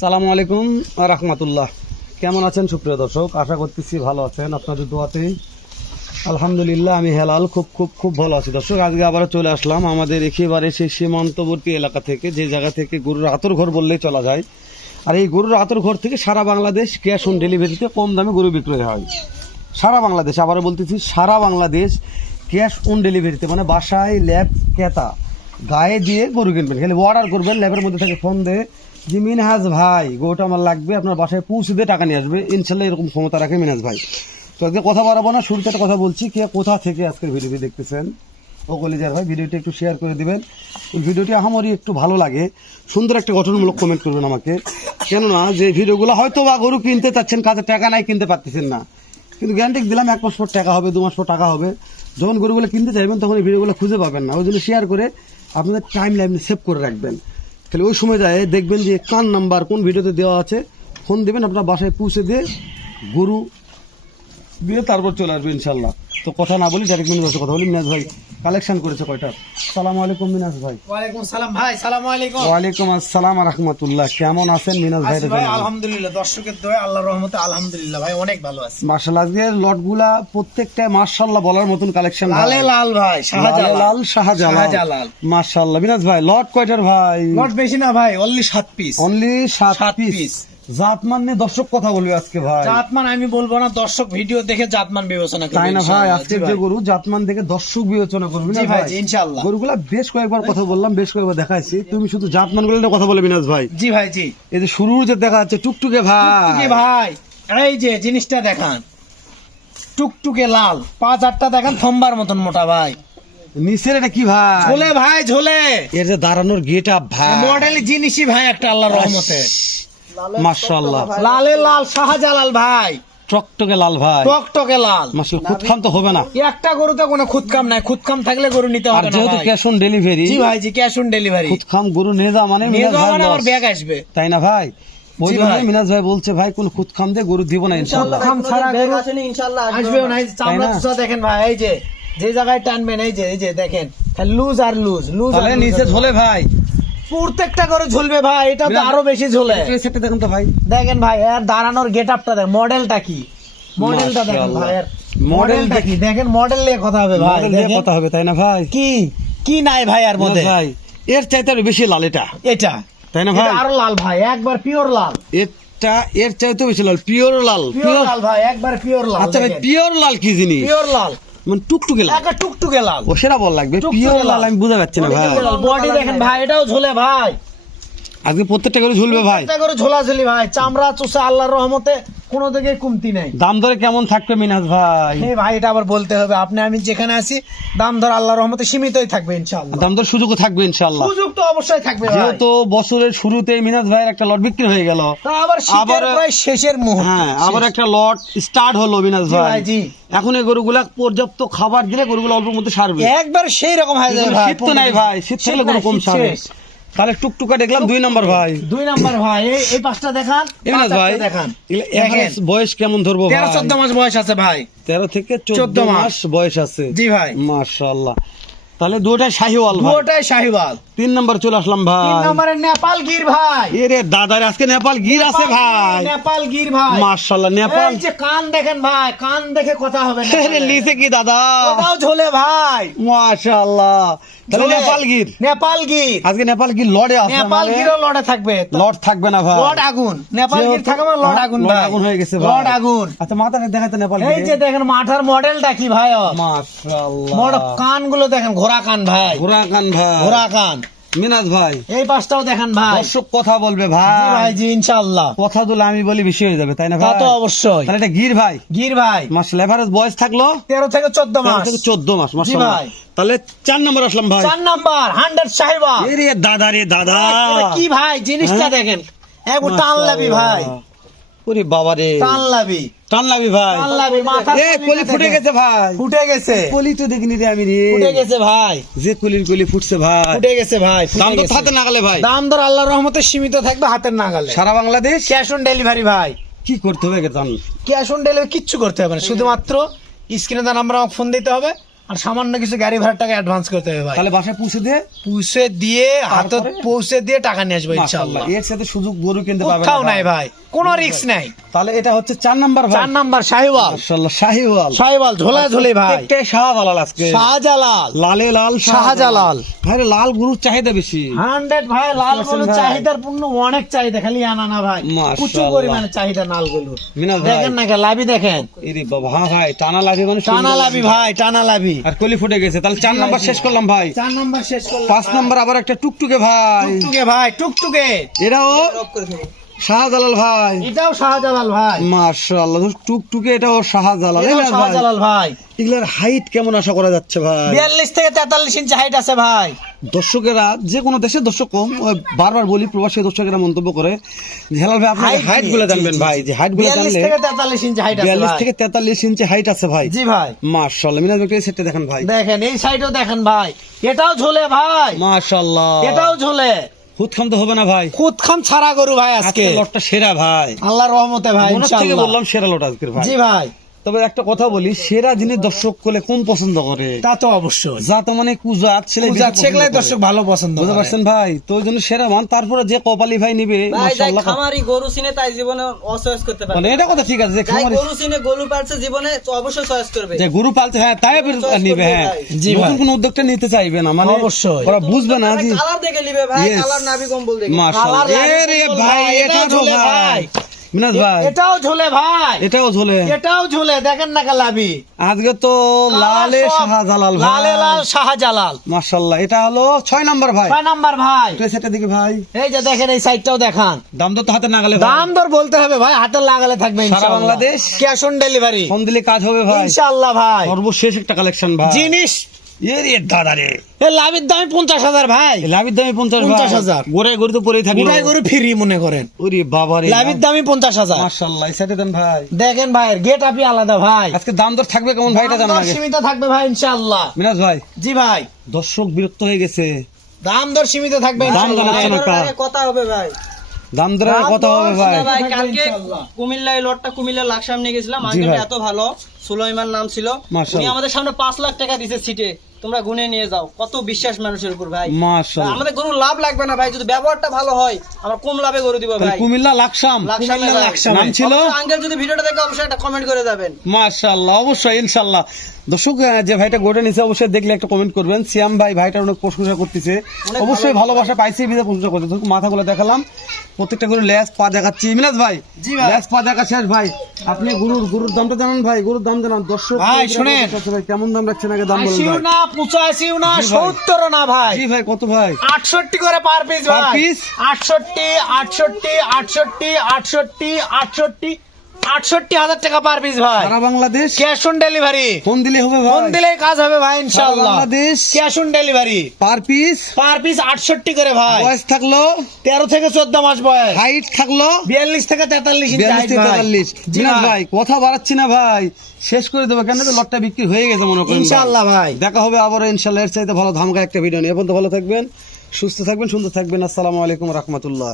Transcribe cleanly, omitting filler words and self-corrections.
সালামু আলাইকুম রাহমাতুল্লাহ। কেমন আছেন সুপ্রিয় দর্শক? আশা করতেছি ভালো আছেন আপনাদের দোয়াতেই। আলহামদুলিল্লাহ আমি হেলাল খুব খুব খুব ভালো আছি দর্শক। আজকে আবার চলে আসলাম আমাদের একেবারে সেই সীমান্তবর্তী এলাকা থেকে, যে জায়গা থেকে গরুর আতর ঘর বললেই চলা যায়। আর এই গরুর আতর ঘর থেকে সারা বাংলাদেশ ক্যাশ অন ডেলিভারিতে কম দামে গরু বিক্রয় হয়। সারা বাংলাদেশ, আবারও বলতেছি সারা বাংলাদেশ ক্যাশ অন ডেলিভারিতে, মানে বাসায় ল্যাব ক্রেতা গায়ে দিয়ে গরু কিনবেন, খালি অর্ডার করবেন, ল্যাবের মধ্যে থেকে ফোন দিয়ে যে মিনহাজ ভাই গরুটা আমার লাগবে, আপনার বাসায় পৌঁছে দিয়ে টাকা নিয়ে আসবে। ইনশাল্লাহ এরকম ক্ষমতা রাখে মিনহাজ ভাই। তো আজকে কথা বাড়াবো না, শুরুতে একটা কথা বলছি, কে কোথা থেকে আজকের ভিডিওটি দেখতেছেন ও কলিজার ভাই ভিডিওটি একটু শেয়ার করে দিবেন। ওই ভিডিওটি আমারই একটু ভালো লাগে, সুন্দর একটা গঠনমূলক কমেন্ট করবেন আমাকে। কেননা যে ভিডিওগুলো হয়তো বা গরু কিনতে চাচ্ছেন, কাজে টাকা নাই, কিনতে পারতেছেন না, কিন্তু গ্যারান্টি দিলাম 1 মাস পর টাকা হবে, 2 মাস পর টাকা হবে। যখন গরুগুলো কিনতে চাইবেন তখন এই ভিডিওগুলো খুঁজে পাবেন না, ওই জন্য শেয়ার করে আপনাদের টাইম লাইন সেভ করে রাখবেন। তাহলে ওই সময় যায় দেখবেন যে কার নাম্বার কোন ভিডিওতে দেওয়া আছে, ফোন দেবেন, আপনার বাসায় পৌঁছে দিয়ে গরু দিয়ে তারপর চলে আসবে ইনশাল্লাহ। তো কথা না বলি ডাইরেক্ট মিনাজ কথা বলি। মিনাজ ভাই কালেকশন করেছে কয়টা? সালাম আলাইকুম মিনাজ ভাই। ওয়ালাইকুম সালাম ভাই। সালামু আলাইকুম। ওয়ালাইকুম আসসালাম রাহমাতুল্লাহ। কেমন আছেন মিনাজ ভাই? ভাই আলহামদুলিল্লাহ, দর্শকের দোয়া আল্লাহর রহমতে আলহামদুলিল্লাহ ভাই অনেক ভালো আছি। মাশাআল্লাহ আজকে লটগুলা প্রত্যেকটা মাশাআল্লাহ বলার মতন কালেকশন। লালে লাল ভাই, শাহজালাল শাহজালাল মাশাআল্লাহ। মিনাজ ভাই লট কয়টার ভাই? লট বেশি না ভাই, অনলি 7 পিস। Only 7 piece. জাতমান নিয়ে দর্শক কথা বলবে আজকে ভাই। জাতমান আমি বলবো না, দর্শক ভিডিও দেখে জাতমান বিবেচনা করবে। তাই না ভাই? আজকে যে গরু জাতমান দেখে দর্শক বিবেচনা করবে না ভাই? ইনশাআল্লাহ। গরুগুলা বেশ কয়েকবার কথা বললাম, বেশ কয়েকবার দেখাইছি, তুমি শুধু জাতমান গুলো নিয়ে কথা বলে মিনাজ ভাই। জি ভাই জি। এই যে শুরুর যে দেখা যাচ্ছে টুকটুকে ভাই, ভাই এই যে জিনিসটা দেখান, টুকটুকে লাল, 5-8টা দেখান থম্বার মতন মোটা ভাই। নিচের এটা কি ভাই? ঝোলে ভাই ঝোলে। এর যে দাঁড়ানোর গেট আপ ভাই, মডেল জিনিসই ভাই একটা আল্লাহর রহমতে। মাশাআল্লাহ লালে লাল শাহজালাল ভাই, টকটকে লাল ভাই, টকটকে লাল। মাশাআল্লাহ খুদখাম তো হবে না একটা গরুতে কোনো খুদকাম নাই, খুদকাম থাকলে গরু নিতে আর হবে না যেহেতু ভাই। Cash on delivery. জি ভাই জি, ক্যাশ অন ডেলিভারি। খুদখাম গরু নিয়ে যাওয়া মানে নিয়ে মিনাজ যাওয়া ভাই মানে আমার loss। ব্যাগ আসবে। তাই না ভাই? ওই জি জন্য ভাই। মিনাজ ভাই বলছে ভাই কোন খুদখাম দিয়ে গরু দিব না ইনশাআল্লাহ। খুদকাম ছাড়া গরু আসবেও না। এই যে চামড়া চুষা দেখেন ভাই, এই যে যে জায়গায় টানবেন, এই যে দেখেন লুজ আর লুজ লুজ। তাহলে নিচে ঝোলে ভাই, প্রত্যেকটা গরু ঝুলবে ভাই, এটা তো আরো বেশি ঝোলে। এই সেটটা দেখুন তো ভাই, দেখেন ভাই এর দাঁড়ানোর গেটআপটা দেখেন, মডেলটা কি, মডেলটা দেখেন ভাই, এর মডেলটা কি দেখেন। মডেল নিয়ে কথা হবে ভাই, মডেল নিয়ে কথা হবে তাই না ভাই? কি কি নাই ভাই এর মধ্যে ভাই এর চাইতে আরো বেশি লাল এটা, এটা তাই না ভাই? এটা আরো লাল ভাই, একবার পিওর লাল। এটা এর চাইতে বেশি লাল, পিওর লাল। পিওর লাল ভাই, একবার পিওর লাল। আচ্ছা ভাই পিওর লাল কি জিনিস? পিওর লাল মানে টুকটুকে লাল, একটা টুকটুকে লাল। ও সেটা বল লাগবে। টুকটুকে পিওর লাল লাল। আমি বুঝা পাচ্ছি না ভাই। বডি দেখেন ভাই, এটাও ঝোলে ভাই। আজকে প্রত্যেকটা করে ঝুলবে ভাই, একটা করে ঝোলাঝুলি ভাই, চামড়া চুষা আল্লাহর রহমতে কোনো দিকে কমতি নাই। দাম দরে কেমন থাকবে মিনাজ ভাই? হে ভাই এটা আবার বলতে হবে, আপনি আমি যেখানে আছি দাম ধর আল্লাহর রহমতে সীমিতই থাকবে ইনশাআল্লাহ। দাম দর সুযোগও থাকবে ইনশাআল্লাহ। সুযোগ তো অবশ্যই থাকবে ভাই। যেহেতু বছরের শুরুতে মিনাজ ভাইয়ের একটা লট বিক্রি হয়ে গেল, তা আবার শীতের প্রায় শেষের মুহূর্ত। হ্যাঁ আবার একটা লট স্টার্ট হলো মিনাজ জি ভাই। ভাই জি। এখন এই গরুগুলা পর্যাপ্ত খাবার দিলে গরুগুলো অল্প মধ্যে সারবে। একবার সেই রকম হয়ে যাবে ভাই। শীত তো নাই ভাই, শীত থাকলে গরু কম সারবে। তাহলে টুকটুকা দেখলাম 2 নাম্বার ভাই। 2 নাম্বার ভাই, এই পাঁচটা দেখান, মিনাজ ভাই দেখান। দেখেন বয়স কেমন ধরবো ভাই? 13-14 মাস বয়স আছে ভাই। 13 থেকে 14 মাস বয়স আছে। জি ভাই। মাশাআল্লাহ। তাহলে দুটোই শাহিওয়াল ভাই। দুটোই শাহিওয়াল। 3 নাম্বার চলে আসলাম 3 ভাই। নম্বরে নেপাল গির ভাই। এরে দাদারে আজকে নেপাল গির আছে ভাই। নেপাল গির ভাই। মাশাআল্লাহ নেপাল। এই যে কান দেখেন ভাই, কান দেখে কথা হবে না। এরে নিচে কি দাদা? ওটাও ঝোলে ভাই। মাশাআল্লাহ। তাহলে ঝোলে। নেপাল গির। নেপাল গির। আজকে নেপাল গির লড়ে আছে। নেপাল গিরও লড়ে থাকবে। লট থাকবে না ভাই। লর্ড আগুন। নেপাল গির থাকবে মানে লর্ড আগুন লট ভাই। আগুন হয়ে গেছে ভাই। লর্ড আগুন। আচ্ছা মাথাটা দেখাতে নেপাল এই যে দেখেন মাথার মডেলটা কি ভাই? মাশাআল্লাহ। মোড় কানগুলো দেখেন, ঘোড়া কান ভাই। ঘোড়া কান ভাই। ঘোড়া কান। মিনাজ ভাই এই পাশটাও দেখেন ভাই। দর্শক কথা বলবে জি ভাই। ভাই জি ইনশাআল্লাহ। কথা দিলে আমি বলি বেশি হয়ে যাবে তাই না তা ভাই? তো অবশ্যই। তাহলে এটা গির ভাই। গির ভাই মাশাআল্লাহ এভারেজ বয়স থাকলো 13 থেকে 14 13 মাস। থেকে 14 মাস জি মাশাআল্লাহ। ভাই। তাহলে 4 নম্বর আসলাম ভাই। 4 নাম্বার 100 সাহিওয়াল। এরে দাদা রে দাদা। এটা কি ভাই জিনিসটা দেখেন, একবার টান লাবি ভাই, ওরে বাবা রে টান লাবি, টান লাবি ভাই। টান লাবি। মাথা এ কলি ফুটে গেছে ভাই। ফুটে গেছে, কলি তো দেখিনি রে আমি রে। ফুটে গেছে ভাই, যে কলির কলি ফুটছে ভাই। ফুটে গেছে ভাই। দাম তো হাতে নাগালে ভাই। দাম দর আল্লাহর রহমতে সীমিত থাকবে, হাতের নাগালে। সারা বাংলাদেশ ক্যাশ অন ডেলিভারি ভাই। কি করতে হবে জান? ক্যাশ অন ডেলিভারি কিচ্ছু করতে হবে না, শুধুমাত্র স্ক্রিনে দেওয়া নাম্বার আমাকে ফোন দিতে হবে, আর সামান্য কিছু গাড়ি ভাড়ার টাকা অ্যাডভান্স করতে হবে ভাই, তাহলে বাসায় পৌঁছে দিয়ে পৌঁছে দিয়ে হাতে তারপরে? পৌঁছে দিয়ে টাকা নিয়ে আসবো মাশাআল্লাহ, ইনশাআল্লাহ। এর সাথে সুযোগ গরু কিনতে পারবেন কোথাও নাই ভাই, কোনো রিস্ক নাই। তাহলে এটা হচ্ছে 4 নাম্বার ভাই। 4 নাম্বার শাহিওয়াল, মাশাআল্লাহ, শাহিওয়াল। শাহিওয়াল ঝোলা ঝোলে ভাই, প্রত্যেকটাই শাহজালাল আজকে। শাহজালাল, লালে লাল শাহজালাল। ভাই লাল গরুর চাহিদা বেশি। 100 ভাই, লাল বুঝতে গরু পারছেন ভাই? চাহিদার পূর্ণ, অনেক চাহিদা, খালি আনা না ভাই, মাশাআল্লাহ। প্রচুর পরিমাণে চাহিদা লাল গরু। মিনাজ ভাই, দেখেন না কে লাভি, দেখেন এরে বাবা, হ্যাঁ ভাই, টানা লাভি মানে টানা সুন্দর লাভি ভাই, টানা লাভি। আর কলি ফুটে গেছে। তাহলে 4 নাম্বার শেষ করলাম ভাই। 4 নাম্বার শেষ করলাম। 5 নাম্বার আবার একটা টুকটুকে ভাই। টুকটুকে ভাই, টুকটুকে, এটাও শাহজালাল ভাই। এটাও শাহজালাল ভাই, মাশাআল্লাহ, টুকটুকে এটাও শাহজালাল। এটাও এই না ভাই, শাহজালাল ভাই। এগুলার হাইট কেমন আশা করা যাচ্ছে ভাই? 42 থেকে 43 ইঞ্চি হাইট আছে ভাই। দর্শকেরা, যে কোনো দেশের দর্শক কম, ওই বারবার বলি, প্রবাসী দর্শকেরা মন্তব্য করে, হেলাল ভাই আপনি Height হাইট নিয়ে, গুলো জি, জানবেন জি, ভাই, জি। যে হাইট গুলো 42 জানলে থেকে 43 ইঞ্চি হাইট আছে 42 ভাই। থেকে 43 ইঞ্চি হাইট আছে ভাই। জি ভাই, মাশাআল্লাহ, মিনাজ ভাই সেটটা দেখেন ভাই। দেখেন এই সাইডও দেখেন ভাই, এটাও ঝোলে ভাই, মাশাআল্লাহ, এটাও ঝোলে। খুদ খাম তো হবে না ভাই, খুদখাম ছাড়া গরু ভাই আজকে, আজকে লটটা সেরা ভাই। আল্লাহর রহমতে ভাই মনের থেকে ইনশাআল্লাহ। বললাম সেরা লট আজকের ভাই। জি ভাই, তবে একটা কথা বলি, সেরা জিনিস দর্শক কোলে কোন পছন্দ করে? তা তো অবশ্যই, যা তো মানে কুজাত ছেলে বেশি পছন্দ সেগুলাই করে। দর্শক ভালো পছন্দ বুঝতে করে। পারছেন ভাই, তো ওই জন্য সেরা মান। তারপরে যে কপালি ভাই নিবে, ভাই যাই মাশাআল্লাহ, খামারি গরু চিনে তাই জীবনে অচয়েস করতে পারে। মানে এটা কথা ঠিক আছে, যে যাই খামারি গরু চিনে গরু পালছে জীবনে তো অবশ্যই চয়েস করবে। যে গরু পালতে, হ্যাঁ তাই choice নিবে, করবে হ্যাঁ ভাই। জি ভাই। নতুন কোন উদ্যোগটা নিতে চাইবে না, মানে অবশ্যই। ওরা বুঝবে না যে কালার দেখে নিবে ভাই, Yes. কালার নাভি কম্বল দেখে। মাশাআল্লাহ। কালার লাগে এরে কম্বল ভাই, ভাই, এটা এটাও তো ঝোলে ভাই, ভাই। মিনাজ ভাই, এটাও ঝোলে ভাই, এটাও ঝোলে। এটাও ঝোলে, দেখেন না লাভি। আজকে তো লালে শাহজালাল ভাই, লালে লাল শাহজালাল। মাশাআল্লাহ। এটা হলো 6 নাম্বার ভাই। 6 নাম্বার ভাই, এটা সেটা দিকে ভাই, এই যে দেখেন এই সাইডটাও দেখান। দাম তো হাতে নাগালে ভাই। দাম দর বলতে হবে ভাই, হাতে লাগালে থাকবে সারা ইনশাআল্লাহ। Bangladesh cash on delivery phone দিলে কাজ হবে ভাই। ইনশাআল্লাহ ভাই। সর্বশেষ একটা কালেকশন ভাই, জিনিস এরে দাদা রে, এ লাভের দামে 50,000 ভাই, লাভির দামে 50,000 গোড়ায় গরু তো পরেই থাকলো। গোটাই গরু ফ্রি মনে করেন, ওরে বাবা রে, লাভের দামে 50,000। মাশাআল্লাহ, এই সাইডে দেন ভাই। দেখেন ভাই, গেট আপই আলাদা ভাই। আজকে দাম দর থাকবে কেমন ভাই, এটা দাম জানান দর আগে। সীমিত থাকবে ভাই ইনশাআল্লাহ। মিনাজ ভাই, জি ভাই, দর্শক বিরক্ত হয়ে গেছে, দাম দর সীমিত থাকবে দাম ইনশাআল্লাহ। জানাচ্ছেন না। গরুর আগে কথা হবে ভাই। দাম দরে দাম কথা দর হবে ভাই। না ভাই, থাকবে কালকে ইনশাআল্লাহ। কুমিল্লায় লটটা কুমিল্লা লাকসাম নিয়ে গেছিলাম, জি আঙ্কেল ভাই। এত ভালো, সুলাইমান নাম ছিল, মাশাআল্লাহ। উনি আমাদের সামনে 5 লাখ টাকা দিছে সিটে, তোমরা গুনে নিয়ে যাও। কত বিশ্বাস মানুষের উপর ভাই। মাশাআল্লাহ। আমাদের গরু লাভ লাগবে না ভাই, যদি ব্যবহারটা ভালো হয় আমরা কম লাভে গরু দিব তাহলে ভাই। কুমিল্লা লাকসাম লাকসামে কুমিল্লা ভাই। লাকসামে। নাম ছিল? অবশ্যই আঙ্কেল যদি ভিডিওটা দেখে অবশ্যই একটা কমেন্ট করে যাবেন। মাশাআল্লাহ, অবশ্যই ইনশাআল্লাহ। দর্শক, যে ভাইটা গোটা নিচে অবশ্যই দেখলে একটা কমেন্ট করবেন। সিয়াম ভাই ভাইটার অনেক প্রশংসা করতেছে, অনেক অবশ্যই ভালো ভালোবাসা পাইছে বিধে প্রশংসা করতে। মাথাগুলো দেখালাম, প্রত্যেকটা গরু লেজ পা দেখাচ্ছি। মিনাজ ভাই, জি ভাই। লেজ পা দেখা শেষ ভাই। আপনি গরুর দামটা জানান ভাই, গরুর দাম জানান। দর্শক ভাই, শুনেন। ভাই কেমন দাম রাখছেন আগে দাম বলুন 80 ভাই। না 85 না জি ভাই। 70 না ভাই, জি ভাই, কত ভাই? 68 করে পার পিস Per ভাই। piece? 68 68 68 68 68 68,000 টাকা পার পিস ভাই। সারা Bangladesh cash on delivery, phone দিলে হবে ফোন ভাই। দিলেই কাজ হবে ভাই সারা ইনশাআল্লাহ। Bangladesh cash on delivery, per piece, per piece 68 করে ভাই। বয়স থাকলো, 13 থেকে 14 মাস বয়স, হাইট থাকলো 42 থেকে 43 ইঞ্চি 42 height থেকে ভাই। 43। জি মিনাজ ভাই, ভাই, কথা বাড়াচ্ছি না ভাই, শেষ করে দেবো, কেন তো লটটা বিক্রি হয়ে গেছে মনে করেন ভাই। ইনশাআল্লাহ ভাই। দেখা হবে আবার ইনশাআল্লাহ, এর চাইতে ভালো ধামকা একটা ভিডিও নিয়ে। এখন তো ভালো থাকবেন, সুস্থ থাকবেন, সুন্দর থাকবেন। আসসালামু আলাইকুম রহমতুল্লাহ।